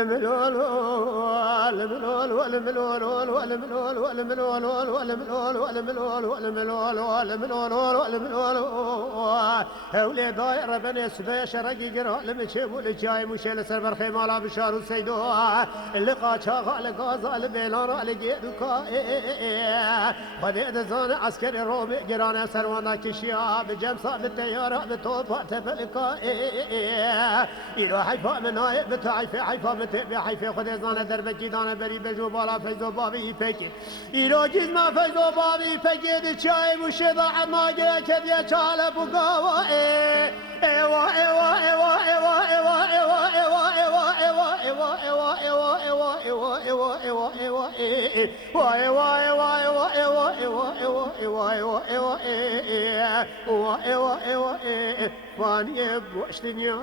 والملول والملول والملول والملول والملول والملول والملول والملول والملول والملول هولي داير بني سبي شرقي قرا لمشيب والجاي مشيل سربر خيمالا بشار السيدو اللقا شاغا لقازا لبيلانا لقيدوكا خديد زان عسكري رومي قرانا سروانا كشيا بجمسا بالتيارة بتوبا تفلكا إلو حيفا من هاي بتعيفي حيفا بتبي حيفي خدي زان دربكي دانا بري بجو بالا فيزو بابي فكي إلو جزما فيزو بابي فكي دي چاي مشيدا عما جرا كذيا چال بقاوا ايوا ايوا ايوا ايوا ايوا ايوا ايوا ايوا ايوا ايوا ايوا ايوا ايوا ايوا ايوا ايوا ايوا فاني بوش دنيا